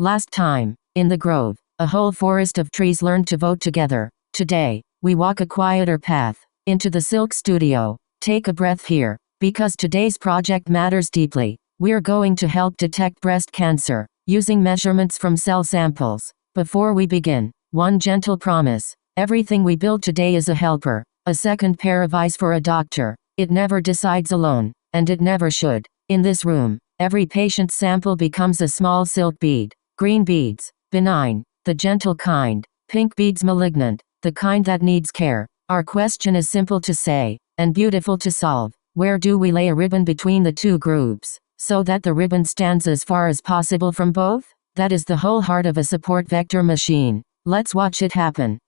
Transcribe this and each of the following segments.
Last time, in the grove, a whole forest of trees learned to vote together. Today, we walk a quieter path into the Silk Studio. Take a breath here, because today's project matters deeply. We're going to help detect breast cancer, using measurements from cell samples. Before we begin, one gentle promise. Everything we build today is a helper, a second pair of eyes for a doctor. It never decides alone, and it never should. In this room, every patient's sample becomes a small silk bead. Green beads, benign, the gentle kind. Pink beads, malignant, the kind that needs care. Our question is simple to say, and beautiful to solve. Where do we lay a ribbon between the two groups, so that the ribbon stands as far as possible from both? That is the whole heart of a support vector machine. Let's watch it happen.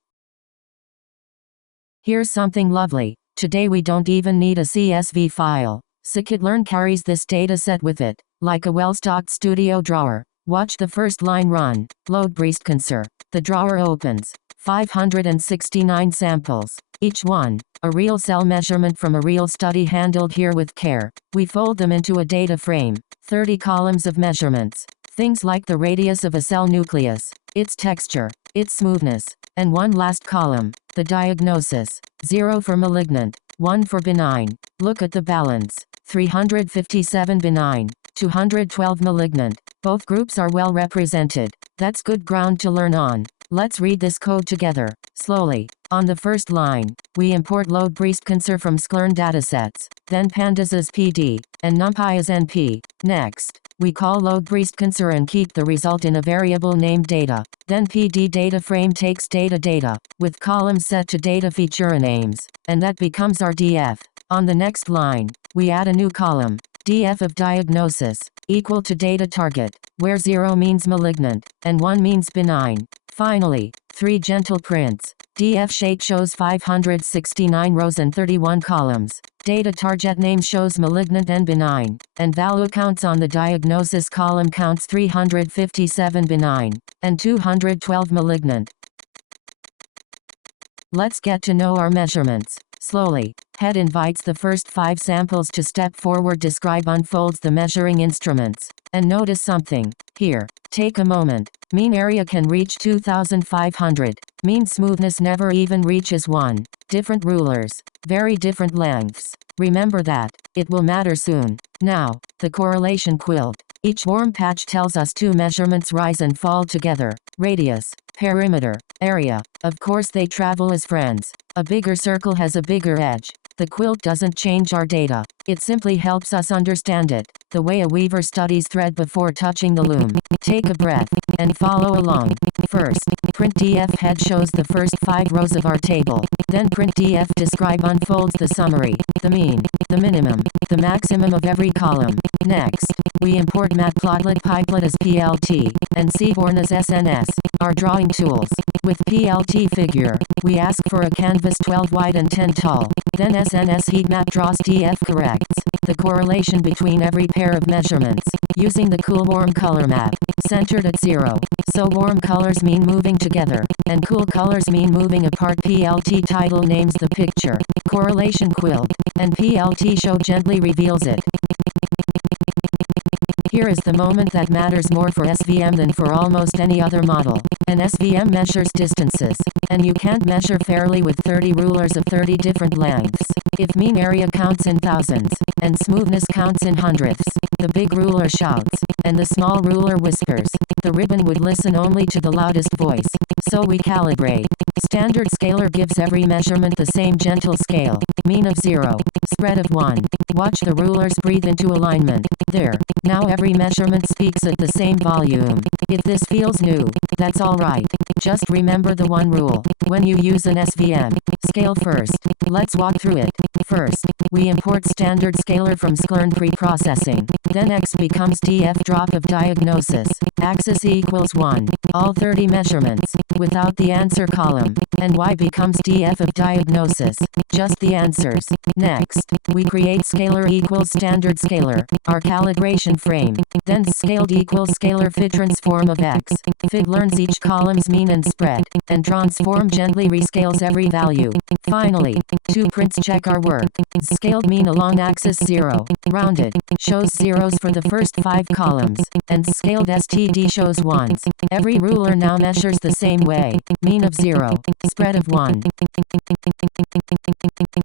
Here's something lovely. Today we don't even need a CSV file. Scikit-learn carries this dataset with it, like a well-stocked studio drawer. Watch the first line run. Load breast cancer. The drawer opens. 569 samples. Each one, a real cell measurement from a real study handled here with care. We fold them into a data frame. 30 columns of measurements. Things like the radius of a cell nucleus, its texture, its smoothness, and one last column, the diagnosis. 0 for malignant, 1 for benign. Look at the balance. 357 benign, 212 malignant. Both groups are well represented. That's good ground to learn on. Let's read this code together, slowly. On the first line, we import load breast cancer from scikit-learn datasets, then Pandas as PD, and NumPy as NP. Next, we call load breast cancer and keep the result in a variable named data. Then PD data frame takes data, with columns set to data feature names, and that becomes our DF. On the next line, we add a new column, DF of diagnosis, equal to data target, where 0 means malignant, and 1 means benign. Finally, 3 gentle prints. DF shape shows 569 rows and 31 columns. Data target name shows malignant and benign, and value counts on the diagnosis column counts 357 benign, and 212 malignant. Let's get to know our measurements. Slowly, head invites the first 5 samples to step forward. Describe unfolds the measuring instruments. And notice something. Here, take a moment. Mean area can reach 2,500. Mean smoothness never even reaches 1. Different rulers. Very different lengths. Remember that. It will matter soon. Now, the correlation quilt. Each warm patch tells us 2 measurements rise and fall together. Radius, perimeter, area. Of course they travel as friends. A bigger circle has a bigger edge. The quilt doesn't change our data. It simply helps us understand it, the way a weaver studies thread before touching the loom. Take a breath, and follow along. First, print DF head shows the first 5 rows of our table. Then print DF describe unfolds the summary, the mean, the minimum, the maximum of every column. Next, we import Matplotlib pipelet as PLT, and Seaborn as SNS, our drawing tools. With PLT figure, we ask for a canvas 12 wide and 10 tall. Then SNS heatmap draws DF corrects the correlation between every pair of measurements, using the cool warm color map, centered at 0. So warm colors mean moving together, and cool colors mean moving apart. PLT title names the picture, correlation quilt, and PLT show gently reveals it. Here is the moment that matters more for SVM than for almost any other model. An SVM measures distances, and you can't measure fairly with 30 rulers of 30 different lengths. If mean area counts in thousands, and smoothness counts in hundredths, the big ruler shouts, and the small ruler whispers. The ribbon would listen only to the loudest voice. So we calibrate. Standard scaler gives every measurement the same gentle scale. Mean of 0, spread of 1. Watch the rulers breathe into alignment. There. Now every measurement speaks at the same volume. If this feels new, that's alright. Just remember the one rule. When you use an SVM, scale first. Let's walk through it. First, we import standard scaler from scikit-learn pre-processing. Then X becomes DF drop of diagnosis. Axis equals 1. All 30 measurements, without the answer column. And Y becomes DF of diagnosis. Just the answers. Next, we create scalar equals standard scalar, our calibration frame. Then scaled equals scalar fit transform of X. Fig learns each columns mean and spread, and transform gently rescales every value. Finally, 2 prints check our work. Scaled mean along axis 0, rounded, shows zeros for the first 5 columns, and scaled STD shows ones. Every ruler now measures the same way, mean of 0, spread of 1.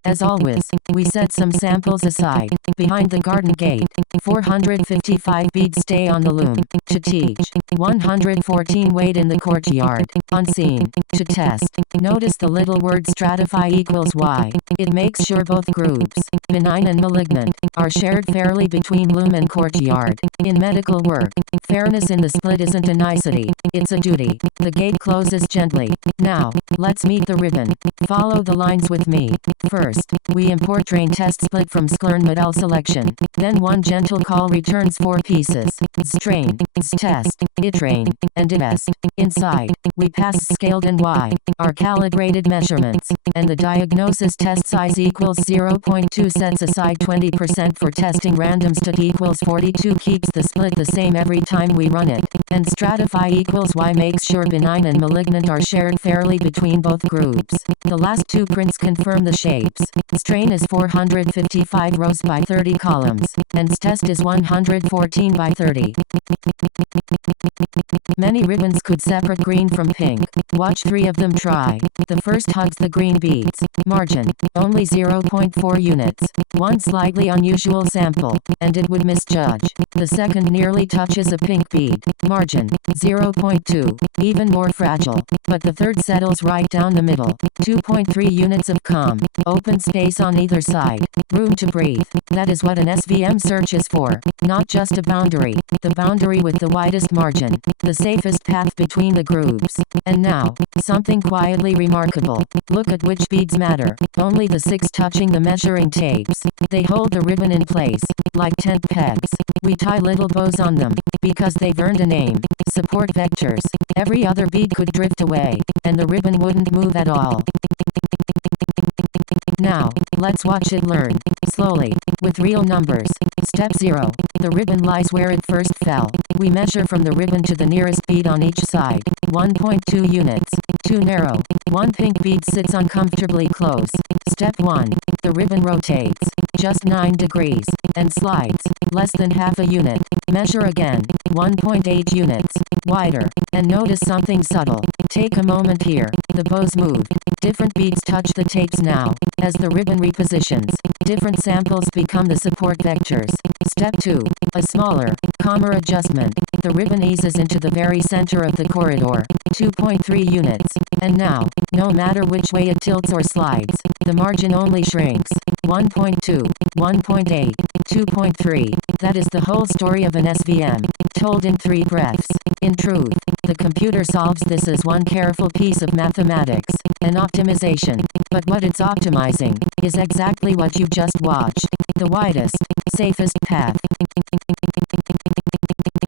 As always, we set some samples aside. Behind the garden gate, 455 beads stay on the loom, to teach. 114 wait in the courtyard, unseen, to test. Notice the little word stratify equals y. It makes sure both groups, benign and malignant, are shared fairly between loom and courtyard. In medical work, fairness in the split isn't a nicety, it's a duty. The gate closes gently. Now, let's meet the ribbon. Follow the lines with me. First, we import train test split from sklearn model selection. Then one gentle call returns 4 pieces. Strain, test, itrain, and test. Inside, we pass scaled and y, our calibrated measurements, and the diagnosis test size equals 0.2 sets aside 20% for testing random stat equals 42 keeps the split the same every time we run it, and stratify equals y makes sure benign and malignant are shared fairly between both groups. The last 2 prints confirm the shapes. Strain is 455 rows by 30 columns, and test is 114 by 30. Many ribbons could separate green from pink. Watch 3 of them try. The first hugs the green beads. Margin, only 0.4 units. One slightly unusual sample, and it would misjudge. The second nearly touches a pink bead. Margin, 0.2, even more fragile. But the third settles right down the middle. 2.3 units of calm. Open space on either side. Room to breathe. That is what an SVM searches for. Not just a boundary. The boundary with the widest margin. The safest path between the groups. And now, something quietly remarkable. Look at which beads matter. Only the 6 touching the measuring tapes. They hold the ribbon in place, like tent pegs. We tie little bows on them, because they've earned a name. Support vectors. Every other bead could drift away, and the ribbon wouldn't move at all. Now, let's watch it learn. Slowly, with real numbers. Step 0. The ribbon lies where it first fell. We measure from the ribbon to the nearest bead on each side. 1.2 units. Too narrow. One pink bead sits uncomfortably close. Step 1. The ribbon rotates. Just 9 degrees. And slides. Less than half a unit. Measure again. 1.8 units. Wider. And notice something subtle. Take a moment here. The bows move. Different beads touch the tapes now. As the ribbon repositions, different samples become the support vectors. Step 2. A smaller, calmer adjustment. The ribbon eases into the very center of the corridor. 2.3 units. And now, no matter which way it tilts or slides, the margin only shrinks. 1.2, 1.8, 2.3. That is the whole story of an SVM, told in 3 breaths. In truth, the computer solves this as one careful piece of mathematics, an optimization. But what it's optimizing is exactly what you just watched. The widest, safest path.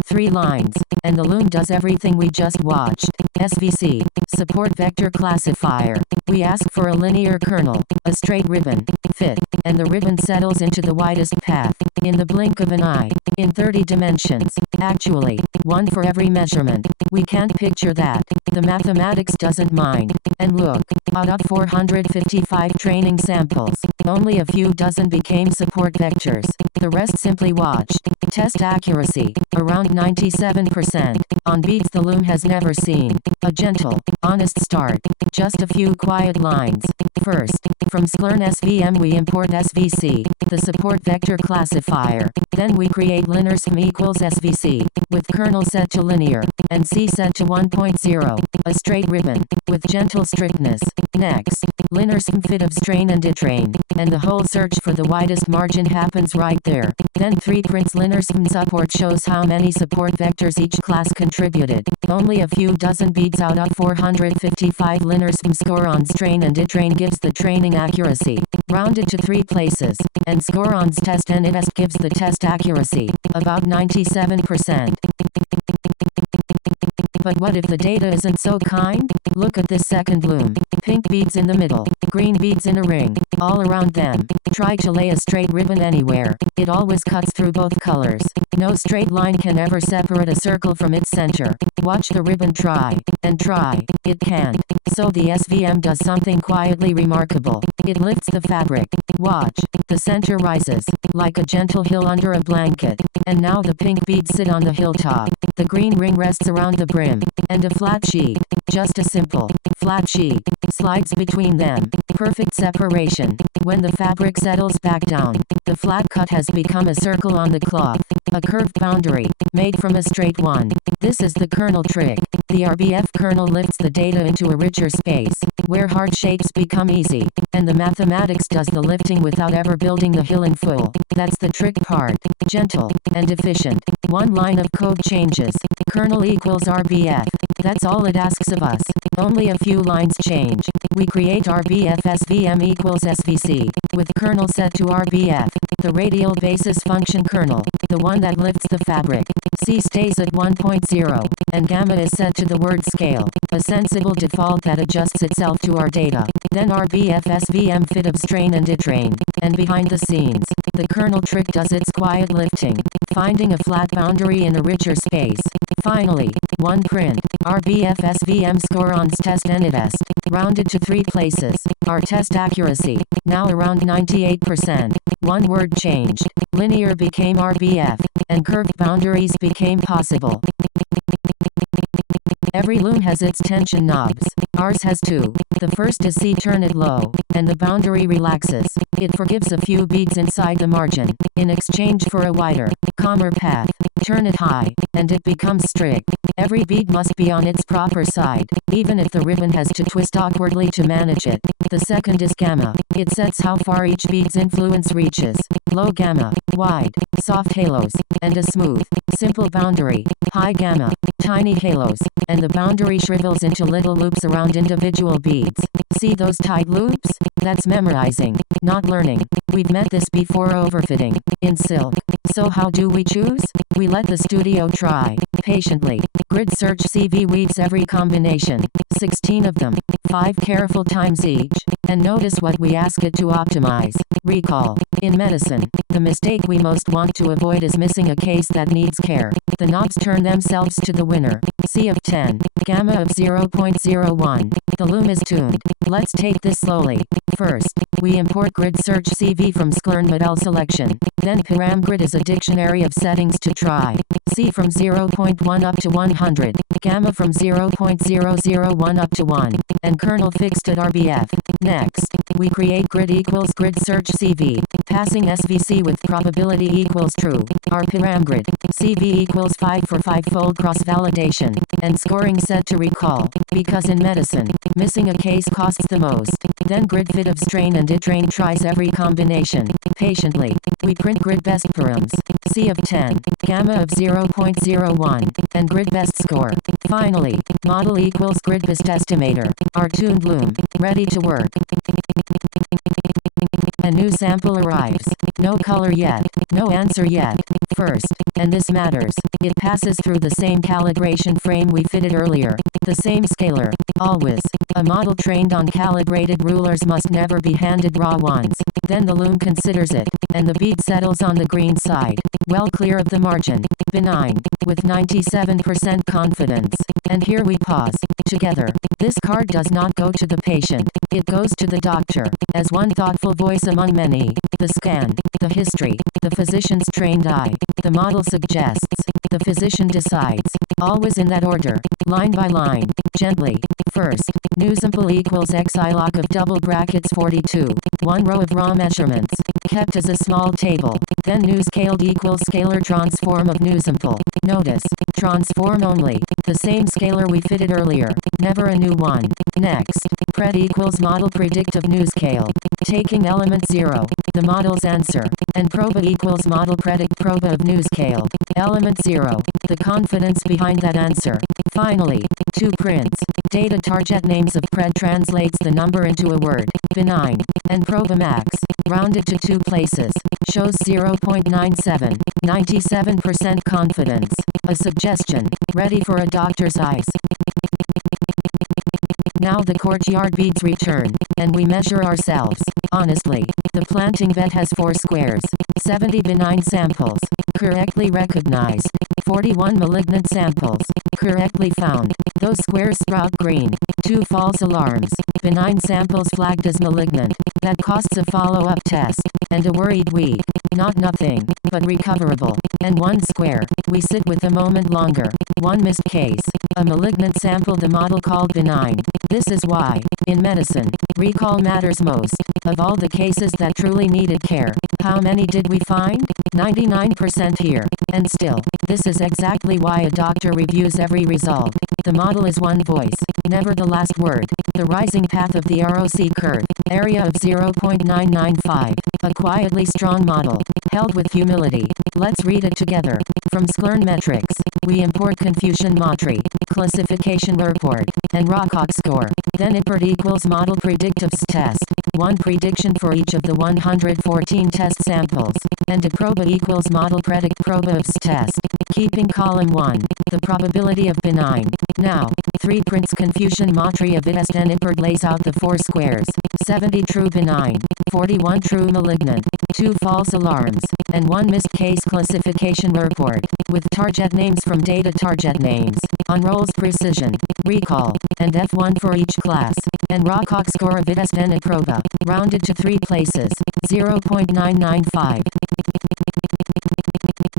3 lines, and the loom does everything we just watched. SVC, support vector classifier. We ask for a linear kernel, a straight ribbon, fit, and the ribbon settles into the widest path, in the blink of an eye, in 30 dimensions. Actually, 1 for every measurement. We can't picture that. The mathematics doesn't mind. And look, out of 455 training samples, only a few dozen became support vectors. The rest simply watched. Test accuracy, around 97%. On beats the loom has never seen. A gentle, honest start. Just a few quiet lines. First, from sklearn SVM we import SVC, the support vector classifier. Then we create linearsm equals SVC, with kernel set to linear, and C set to 1.0, a straight ribbon, with gentle strictness. Next, linearsm fit of strain and itrain, and the whole search for the widest margin happens right there. Then 3 prints linearsm support shows how many support vectors each class contributed. Only a few dozen beads out of 455 linearsm score on strain and itrain gives the training accuracy, rounded to 3 places, and score on test and test gives the test accuracy, about 97%. But what if the data isn't so kind? Look at this second loom. Pink beads in the middle, green beads in a ring, all around them. Try to lay a straight ribbon anywhere. It always cuts through both colors. No straight line can ever separate a circle from its center. Watch the ribbon try, and try. It can't. So the SVM does something quietly remarkable. It lifts the fabric. Watch. The center rises, like a gentle hill under a blanket. And now the pink beads sit on the hilltop. The green ring rests around the brim. And a flat sheet. Just a simple, flat sheet. Slides between them. Perfect separation. When the fabric settles back down, the flat cut has become a circle on the cloth. A curved boundary, made from a straight one. This is the kernel trick. The RBF kernel lifts the data into a richer space, where hard shapes become easy, and the mathematics does the lifting without ever building the hill in full. That's the trick part. Gentle and efficient. One line of code changes. Kernel equals RBF. That's all it asks of us. Only a few lines change. We create RBF SVM equals SVC, with kernel set to RBF. The radial basis function kernel, the one that lifts the fabric. C stays at 1.0, and gamma is set to the word scale, a sensible default that adjusts itself to our data. Then RBF SVM fit of strain and itrain. And behind the scenes, the kernel trick does its quiet lifting, finding a flat boundary in a richer space. Finally, one print. RBF SVM score on test NITest, rounded to 3 places. Our test accuracy, now around 98%. One word changed. Linear became RBF, and curved boundaries became possible. Every loom has its tension knobs. Ours has 2. The first is C, turn it low, and the boundary relaxes. It forgives a few beads inside the margin, in exchange for a wider, calmer path. Turn it high, and it becomes strict. Every bead must be on its proper side, even if the ribbon has to twist awkwardly to manage it. The second is gamma. It sets how far each bead's influence reaches. Low gamma, wide, soft halos, and a smooth, simple boundary. High gamma, tiny halos, and the boundary shrivels into little loops around individual beads. See those tight loops? That's memorizing, not learning. We've met this before overfitting, in silk. So how do we choose? We let the studio try, patiently. Grid search CV weaves every combination, 16 of them, 5 careful times each. And notice what we ask it to optimize. Recall. In medicine, the mistake we most want to avoid is missing a case that needs care. The knobs turn themselves to the winner. C of 10, gamma of 0.01. The loom is tuned. Let's take this slowly. First, we import grid search CV from Sklern model selection. Then param grid is a dictionary of settings to try. C from 0.1 up to 100, gamma from 0.001 up to 1, and kernel fixed at RBF. Next, we create grid equals grid search CV, passing SVC with probability equals true. Our param grid, CV equals 5 for 5-fold cross-validation, and scoring set to recall, because in medicine, missing a case costs the most. Then grid fit of strain and itrain tries every combination. Patiently, we print grid best params, C of 10, gamma of 0.01, and grid best score. Finally, model equals grid best estimator, our tuned loom, ready to work. A new sample arrives. No color yet, no answer yet. First, and this matters, it passes through the same calibration frame we fitted earlier. The same scaler, always. A model trained on calibrated rulers must never be handed raw ones. Then the loom considers it, and the bead settles on the green side, well clear of the margin. Benign, with 97% confidence. And here we pause. Together, this card does not go to the patient, it goes to the doctor, as one thoughtful voice among many. The scan, the history, the physician's trained eye, the model suggests, the physician decides, always in that order, line by line, gently. First, new sample equals xi log of double brackets 42, one row of raw measurements, kept as a small table. Then new scaled equals scalar transform of new sample. Notice, transform only, the same scalar we fitted earlier, never a new one. Next, pred equals model predict of new scale. taking element 0, the model's answer, and proba equals model predict proba of new scale, element 0, the confidence behind that answer. Finally, 2 prints, data target names of pred translates the number into a word, benign, and proba max, rounded to 2 places, shows 0.97, 97% confidence. A suggestion, ready for a doctor's eyes. Now the courtyard beads return, and we measure ourselves. Honestly, the planting bed has 4 squares, 70 benign samples, correctly recognized, 41 malignant samples, correctly found. Those squares sprout green, 2 false alarms, benign samples flagged as malignant. That costs a follow-up test, and a worried we. Not nothing, but recoverable. And 1 square, we sit with a moment longer. 1 missed case, a malignant sample the model called benign. This is why, in medicine, recall matters most. Of all the cases that truly needed care, how many did we find? 99% here. And still, this is exactly why a doctor reviews every result. The model is one voice, never the last word. The rising path of the ROC curve, area of 0.995. A quietly strong model, held with humility. Let's read it together. From Sklern metrics, we import Confucian Matri, classification report, and Rockock score. Then import equals model predictives test. 1 prediction for each of the 114 test samples. And a proba equals model predict probabs test. Keeping column 1, the probability of benign. Now, 3 prints Confucian Matri of test and import lays out the 4 squares. 70 true benign, 41 true malignant, 2 false alarms, and 1 missed case classification report, with target names from data target names, on roles precision, recall, and F1 for each class, and Rockock score of test and a proba, rounded to 3 places, 0.995.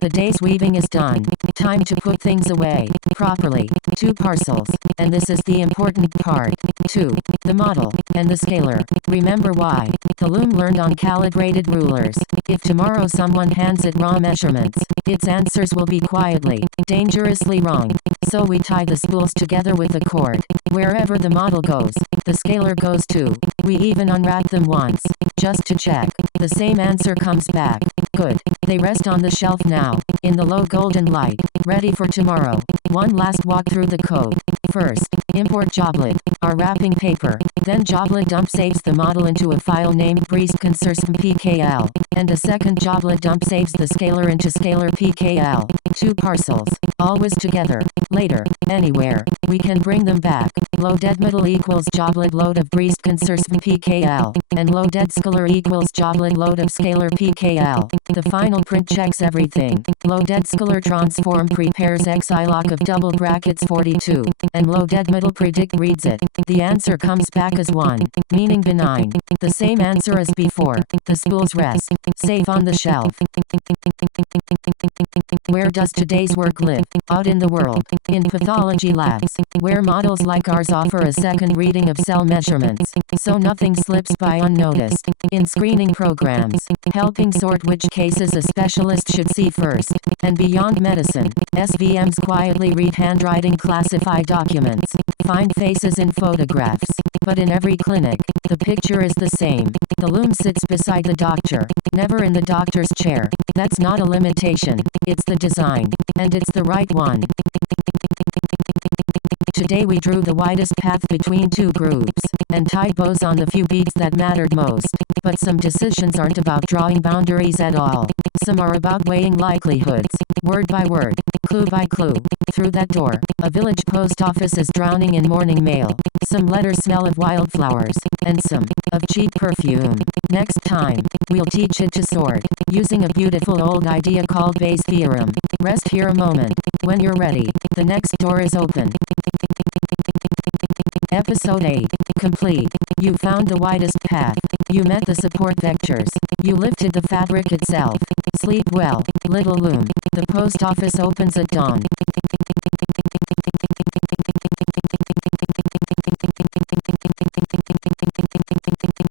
The day's weaving is done. Time to put things away properly. 2 parcels, and this is the important part. 2. The model, and the scalar. Remember why. The loom learned on calibrated rulers. If tomorrow someone hands it raw measurements, its answers will be quietly, dangerously wrong. So we tie the spools together with a cord. Wherever the model goes, the scalar goes too. We even unwrap them once, just to check. The same answer comes back. Good. They rest on the shelf now, in the low golden light, ready for tomorrow. One last walk through the code. First, import joblet, our wrapping paper. Then joblet dump saves the model into a file named priestconsursm.pkl, and a second joblet dump saves the scalar into scalar.pkl. 2 parcels, always together. Later, anywhere, we can bring them back. Loaded middle equals joblet load of priestconsursm.pkl, and loaded scalar equals joblet load of scalar.pkl. The final print checks everything. Loaded scalar transform prepares xiloc of double brackets 42, and loaded middle predict reads it. The answer comes back as 1, meaning benign. The same answer as before. The spools rest, safe on the shelf. Where does today's work live? Out in the world, in pathology labs, where models like ours offer a second reading of cell measurements, so nothing slips by unnoticed. In screening programs, helping sort which cases a specialist should see first. And beyond medicine, SVMs quietly read handwriting, classify documents, find faces in photographs. But in every clinic, the picture is the same. The loom sits beside the doctor, never in the doctor's chair. That's not a limitation, it's the design, and it's the right one. Today we drew the widest path between 2 groups, and tied bows on the few beads that mattered most. But some decisions aren't about drawing boundaries at all. Some are about weighing likelihoods, word by word, clue by clue. Through that door, a village post office is drowning in morning mail. Some letters smell of wildflowers, and some of cheap perfume. Next time, we'll teach it to sort, using a beautiful old idea called Bayes' theorem. Rest here a moment. When you're ready, the next door is open. Episode 8. Complete. You found the widest path. You met the support vectors. You lifted the fabric itself. Sleep well, little loom. The post office opens at dawn.